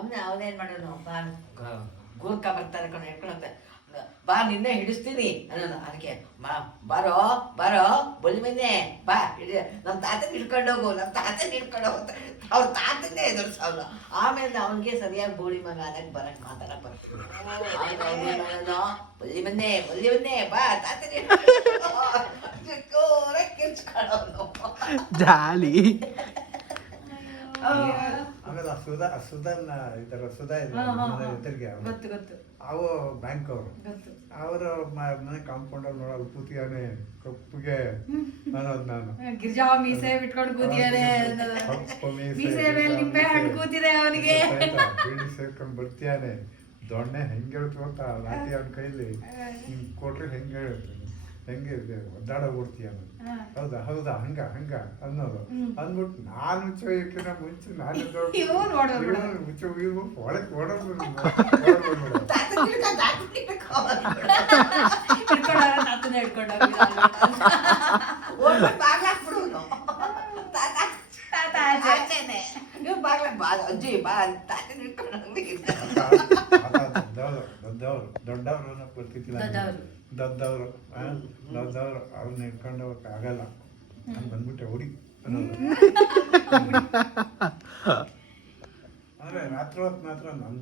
ಅವನೇನ್ ಮಾಡೋನು ಬಾ ಗೂರ್ಕ ಬರ್ತಾರೆ ಕಣ ಹೇಳ್ಕೊಳಂತೆ ಬಾ ನಿನ್ನೆ ಹಿಡಿಸ್ತೀನಿ ಅನ್ನೋನು ಅದಕ್ಕೆ ಬಾರೋ ಬಾರೋ ಬಲಿ ಮನೆ ಬಾ ನಮ್ಮ ತಾತನ ಹಿಡ್ಕೊಂಡು ಹೋಗು ನಮ್ಮ ತಾತನ ಹಿಡ್ಕೊಂಡು ಹೋಗ್ತ ಅವ್ರ ತಾತನ್ನೇ ಎದುರ್ಸವ್ನು ಆಮೇಲೆ ಅವನಿಗೆ ಸರಿಯಾಗಿ ಬೋಳಿ ಮಗ ಅದಕ್ಕೆ ಬರಕ್ ಮಾತಾಡಕ್ ಬರ್ತೀನಿ ಬಲ್ಲಿ ಬನ್ನೆ ಬಾ ತಾತನ ಕಿರ್ಚ್ಕೊಳ್ಳೋನು ಜಾಲಿ. ಆಮೇಲೆ ಸುಧನ್ ಇದಾರೆ ಸುಧಾ ಇದ್ರಿಗೆ ಅವು ಬ್ಯಾಂಕ್ ಅವರು ಮನೆ ಕಾಂಪೌಂಡ್ ನೋಡೋದು ಕೂತಿಯಾನೆ ಕಪ್ಪುಗೆ ಅನ್ನೋದು ನಾನು ಗಿರ್ಜಾ ಮೀಸೆ ಬಿಟ್ಕೊಂಡು ಕೂತಿಯಾನೆ ಬೀಡಿ ಸೇರ್ಕೊಂಡು ಬರ್ತೀಯಾನೆ ದೊಣ್ಣೆ ಹೆಂಗೆ ಹೇಳ್ತು ಅಂತ ರಾತ್ರಿ ಅವನ ಕೈಲಿ ಹಿಂಗೆ ಕೊಟ್ರೆ ಹೆಂಗೆ ಹೇಳ್ತೀನಿ ಹೆಂಗೆ ಒದ್ದಾಡ ಓಡ್ತೀಯ ಹೌದಾ ಹೌದಾ ಹಂಗ ಹಂಗ ಅನ್ನೋದು ಅಂದ್ಬಿಟ್ಟು ನಾನು ಮುಚ್ಚೋಯಕ್ಕಿಂತ ಮುಂಚೆ ನಾನು ಮುಚ್ಚೋ ಒಳಗೆ ಓಡೋದು ಅಜ್ಜಿ ಬಾ ತಾತನ ದೊಡ್ಡವರು ಬರ್ತಿದ್ದಿಲ್ಲ ದೊಡ್ಡವರು ಅವ್ರನ್ನ ಇಟ್ಕೊಂಡು ಹೋಗಕ್ಕೆ ಆಗಲ್ಲ ನಾನು ಬಂದ್ಬಿಟ್ಟೆ ಹುಡಿ ಅನ್ನೋದು ಅಂದ್ರೆ ರಾತ್ರಿ ಹೊತ್ತು ಮಾತ್ರ ನನ್